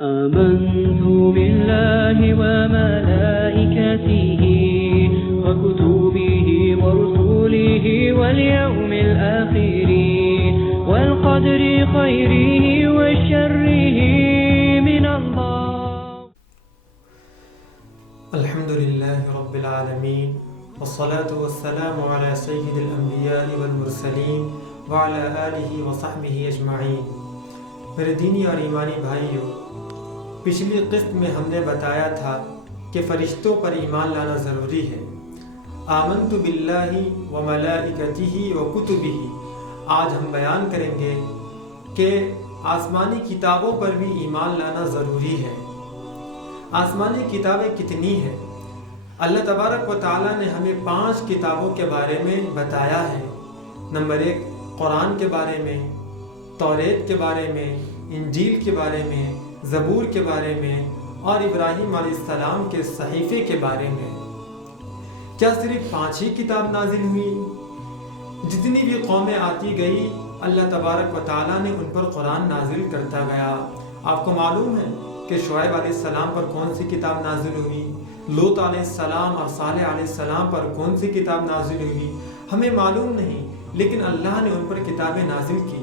آمنت بالله وملائكته وكتبه ورسله واليوم الآخر والقدر خيره وشره من الله. الحمد لله رب العالمين والصلاة والسلام على سيد الأنبياء والمرسلين وعلى آله وصحبه أجمعين. میرے دینی اور ایمانی بھائیوں، پچھلی قسط میں ہم نے بتایا تھا کہ فرشتوں پر ایمان لانا ضروری ہے. آمنت باللہ وملائکتہ وکتبہ. آج ہم بیان کریں گے کہ آسمانی کتابوں پر بھی ایمان لانا ضروری ہے. آسمانی کتابیں کتنی ہیں؟ اللہ تبارک و تعالیٰ نے ہمیں 5 کتابوں کے بارے میں بتایا ہے. نمبر 1 قرآن کے بارے میں، توریت کے بارے میں، انجیل کے بارے میں، زبور کے بارے میں اور ابراہیم علیہ السلام کے صحیفے کے بارے میں. کیا صرف 5 ہی کتاب نازل ہوئی؟ جتنی بھی قومیں آتی گئی اللہ تبارک و تعالیٰ نے ان پر قرآن نازل کرتا گیا. آپ کو معلوم ہے کہ شعیب علیہ السلام پر کون سی کتاب نازل ہوئی، لوط علیہ السلام اور صالح علیہ السلام پر کون سی کتاب نازل ہوئی؟ ہمیں معلوم نہیں، لیکن اللہ نے ان پر کتابیں نازل کی.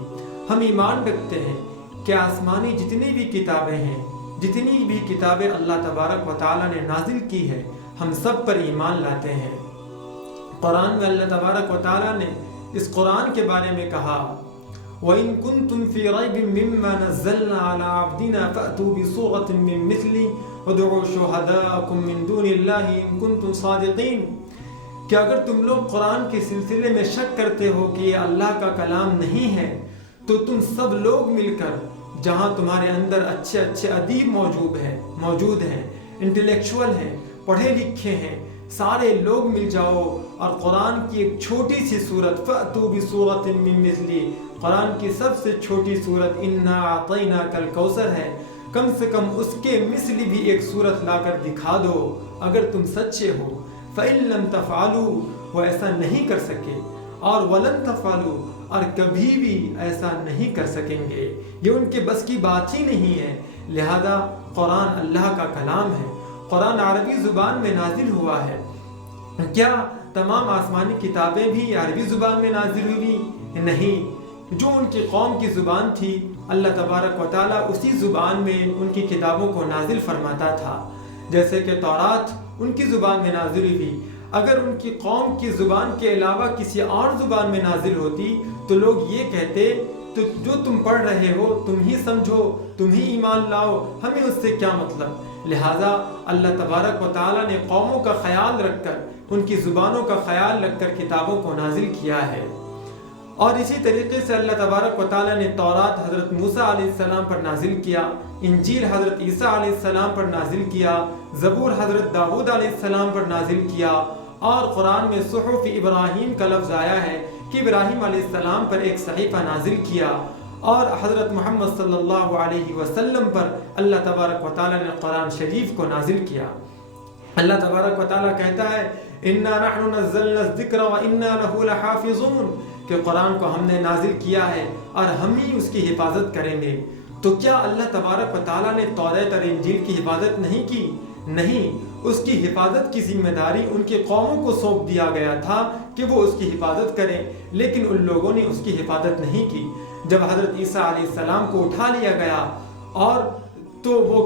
ہم ایمان رکھتے ہیں کہ آسمانی جتنی بھی کتابیں ہیں، جتنی بھی کتابیں اللہ تبارک و تعالیٰ نے نازل کی ہے، ہم سب پر ایمان لاتے ہیں. قرآن میں اللہ تبارک و تعالیٰ نے اس قرآن کے بارے میں کہا وَإِن كُنتُمْ فِي رَيْبٍ مِّمَّا نَزَّلْنَا عَلَىٰ عَبْدِنَا فَأْتُوا بِسُورَةٍ مِّن مِّثْلِهِ وَادْعُوا شُهَدَاءَكُم مِّن دُونِ اللَّهِ إِن كُنتُمْ صَادِقِينَ. کہ اگر تم لوگ قرآن کے سلسلے میں شک کرتے ہو کہ یہ اللہ کا کلام نہیں ہے تو تم سب لوگ مل کر، جہاں تمہارے اندر اچھے اچھے ادیب موجود ہیں، انٹلیکچوئل ہیں، پڑھے لکھے ہیں، سارے لوگ مل جاؤ اور قرآن کی ایک چھوٹی سی صورت فَأْتُوا بِسُورَةٍ مِّن مِّثْلِهِ، قرآن کی سب سے چھوٹی صورت اِنَّا أَعْطَيْنَاكَ الْكَوْثَرَ ہے، کم سے کم اس کے مثل بھی ایک صورت لا کر دکھا دو اگر تم سچے ہو. فَإِن لَمْ تَفْعَلُوا، وہ ایسا نہیں کر سکے، اور وَلَن تَفْعَلُوا، اور کبھی بھی ایسا نہیں کر سکیں گے. یہ ان کے بس کی بات ہی نہیں ہے. لہذا قرآن اللہ کا کلام ہے. قرآن عربی زبان میں نازل ہوا ہے. کیا تمام آسمانی کتابیں بھی عربی زبان میں نازل ہوئی؟ نہیں. جو ان کی قوم کی زبان تھی اللہ تبارک و تعالیٰ اسی زبان میں ان کی کتابوں کو نازل فرماتا تھا. جیسے کہ تورات ان کی زبان میں نازل ہوئی. اگر ان کی قوم کی زبان کے علاوہ کسی اور زبان میں نازل ہوتی تو لوگ یہ کہتے تو جو تم پڑھ رہے ہو تم ہی سمجھو، تم ہی ایمان لاؤ، ہمیں اس سے کیا مطلب. لہذا اللہ تبارک و تعالیٰ نے قوموں کا خیال رکھ کر، ان کی زبانوں کا خیال رکھ کر کتابوں کو نازل کیا ہے. اور اسی طریقے سے اللہ تبارک و تعالیٰ نے تورات حضرت موسیٰ علیہ السلام پر نازل کیا، انجیل حضرت عیسیٰ علیہ السلام پر نازل کیا، زبور حضرت داؤد علیہ السلام پر نازل کیا، اور قرآن میں صحف ابراہیم کا لفظ آیا ہے کہ ابراہیم علیہ السلام پر ایک صحیفہ نازل کیا، اور حضرت محمد صلی اللہ علیہ وسلم پر اللہ تبارک و تعالیٰ نے قرآن شریف کو نازل کیا. اللہ تبارک و تعالیٰ کہتا ہے اِنَّا نَحْنُ نَزَّلْنَا الذِّكْرَ وَإِنَّا لَهُ لَحَافِظُونَ، کہ قرآن کو ہم نے نازل کیا ہے اور ہم ہی اس کی حفاظت کریں گے. تو کیا اللہ تبارک و تعالیٰ نے توریت اور انجیل کی حفاظت نہیں کی؟ نہیں. اس کی حفاظت کی ذمہ داری ان کی قوموں کو سونپ دیا گیا تھا کہ وہ اس کی حفاظت کریں، لیکن ان لوگوں نے اس کی حفاظت نہیں کی. جب حضرت عیسیٰ علیہ السلام کو اٹھا لیا گیا اور تو وہ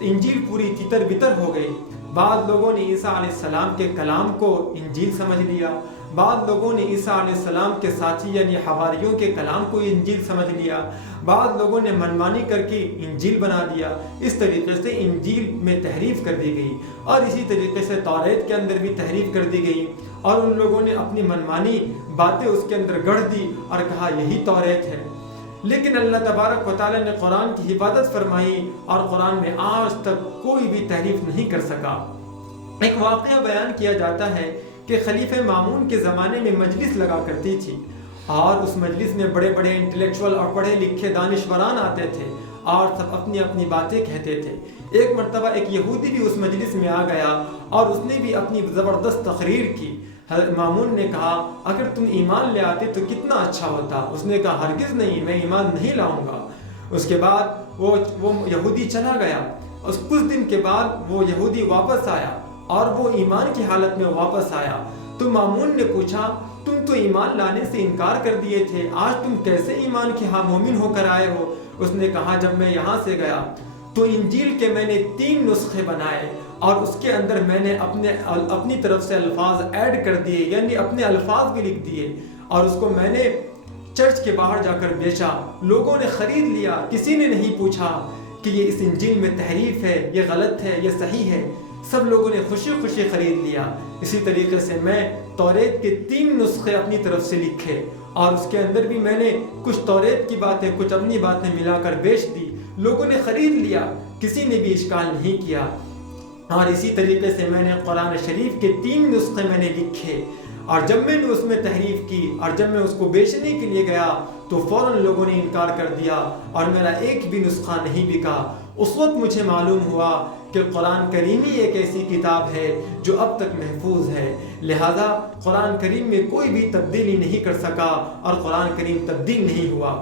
انجیل پوری تتر بتر ہو گئی. بعض لوگوں نے عیسیٰ علیہ السلام کے کلام کو انجیل سمجھ لیا، بعض لوگوں نے عیسیٰ علیہ السلام کے ساتھی یعنی حواریوں کے کلام کو انجیل سمجھ لیا، بعض لوگوں نے منمانی کر کے انجیل بنا دیا. اس طریقے سے انجیل میں تحریف کر دی گئی، اور اسی طریقے سے توریت کے اندر بھی تحریف کر دی گئی، اور ان لوگوں نے اپنی منمانی باتیں اس کے اندر گڑھ دی اور کہا یہی توریت ہے. لیکن اللہ تبارک و تعالیٰ نے قرآن کی حفاظت فرمائی اور قرآن میں آج تک کوئی بھی تحریف نہیں کر سکا. ایک واقعہ بیان کیا جاتا ہے کہ خلیفہ مامون کے زمانے میں مجلس لگا کرتی تھی، اور اس مجلس میں بڑے بڑے انٹلیکچوئل اور پڑھے لکھے دانشوران آتے تھے اور سب اپنی اپنی باتیں کہتے تھے. ایک مرتبہ ایک یہودی بھی اس مجلس میں آ گیا اور اس نے بھی اپنی زبردست تقریر کی. مامون نے کہا اگر تم ایمان لے آتے تو کتنا اچھا ہوتا. اس نے کہا ہرگز نہیں، میں ایمان نہیں لاؤں گا. اس کے بعد وہ یہودی چلا گیا. اس کچھ دن کے بعد وہ یہودی واپس آیا اور وہ ایمان کی حالت میں واپس آیا. تو مامون نے پوچھا تم تو ایمان لانے سے انکار کر دیے تھے, آج تم کیسے ایمان کے مومن ہو کر آئے ہو؟ اس نے کہا جب میں یہاں سے گیا تو انجیل کے میں نے 3 نسخے بنائے اور اس کے اندر میں نے اپنی طرف سے الفاظ ایڈ کر دیے, یعنی اپنے الفاظ بھی لکھ دیے, اور اس کو میں نے چرچ کے باہر جا کر بیچا. لوگوں نے خرید لیا, کسی نے نہیں پوچھا کہ یہ اس انجیل میں تحریف ہے, یہ غلط ہے, یہ صحیح ہے. سب لوگوں نے خوشی خوشی خرید لیا. اسی طریقے سے میں توریت کے 3 نسخے اپنی طرف سے لکھے اور اس کے اندر بھی میں نے کچھ توریت کی باتیں کچھ اپنی باتیں ملا کر بیچ دی. لوگوں نے خرید لیا, کسی نے بھی اشکال نہیں کیا. اور اسی طریقے سے میں نے قرآن شریف کے 3 نسخے میں نے لکھے, اور جب میں نے اس میں تحریف کی اور جب میں اس کو بیچنے کے لیے گیا تو فوراً لوگوں نے انکار کر دیا اور میرا ایک بھی نسخہ نہیں بکا. اس وقت مجھے معلوم ہوا کہ قرآن کریم ہی ایک ایسی کتاب ہے جو اب تک محفوظ ہے. لہذا قرآن کریم میں کوئی بھی تبدیلی نہیں کر سکا اور قرآن کریم تبدیل نہیں ہوا.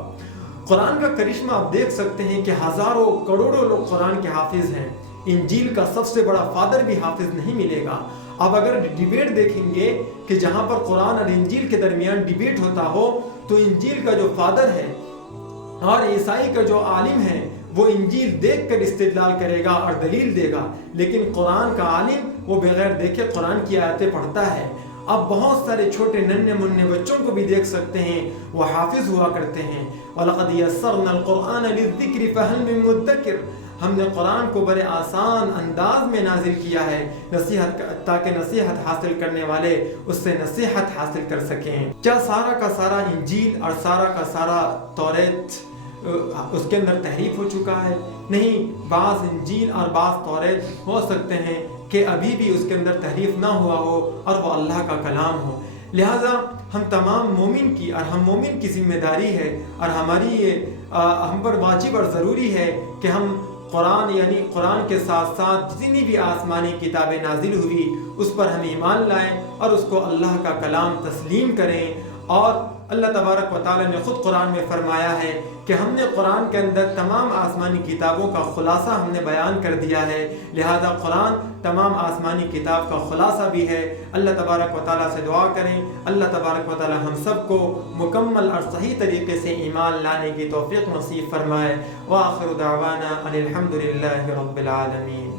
قرآن کا کرشمہ آپ دیکھ سکتے ہیں کہ ہزاروں کروڑوں لوگ قرآن کے حافظ ہیں. انجیل کا سب سے بڑا فادر بھی حافظ نہیں ملے گا. اب اگر ڈیبیٹ دیکھیں گے کہ جہاں پر قرآن اور انجیل کے درمیان ڈیبیٹ ہوتا ہو تو انجیل کا جو فادر ہے اور عیسائی کا جو عالم ہے وہ انجیل دیکھ کر استدلال کرے گا اور دلیل دے گا, لیکن قرآن کا عالم وہ بغیر دیکھے قرآن کی آیتیں پڑھتا ہے. اب بہت سارے چھوٹے ننھے منھے بچوں کو بھی دیکھ سکتے ہیں, وہ حافظ ہوا کرتے ہیں. وَلَقَدْ يَسَّرْنَا الْقُرْآنَ لِلذِّكْرِ فَهَلْ مِن مُدَّكِرٍ, ہم نے قرآن کو بڑے آسان انداز میں نازل کیا ہے نصیحت تاکہ نصیحت حاصل کرنے والے اس سے نصیحت حاصل کر سکیں. کیا سارا کا سارا انجیل اور سارا کا سارا توریت اس کے اندر تحریف ہو چکا ہے؟ نہیں, بعض انجیل اور بعض توریت ہو سکتے ہیں کہ ابھی بھی اس کے اندر تحریف نہ ہوا ہو اور وہ اللہ کا کلام ہو. لہٰذا ہم تمام مومن کی اور ہم مومن کی ذمہ داری ہے اور ہماری یہ ہم پر واجب اور ضروری ہے کہ ہم قرآن یعنی قرآن کے ساتھ ساتھ جتنی بھی آسمانی کتابیں نازل ہوئی اس پر ہم ایمان لائیں اور اس کو اللہ کا کلام تسلیم کریں. اور اللہ تبارک و تعالیٰ نے خود قرآن میں فرمایا ہے کہ ہم نے قرآن کے اندر تمام آسمانی کتابوں کا خلاصہ ہم نے بیان کر دیا ہے. لہذا قرآن تمام آسمانی کتاب کا خلاصہ بھی ہے. اللہ تبارک و تعالیٰ سے دعا کریں اللہ تبارک و تعالیٰ ہم سب کو مکمل اور صحیح طریقے سے ایمان لانے کی توفیق نصیب فرمائے. وآخر دعوانا ان الحمد للہ رب العالمین.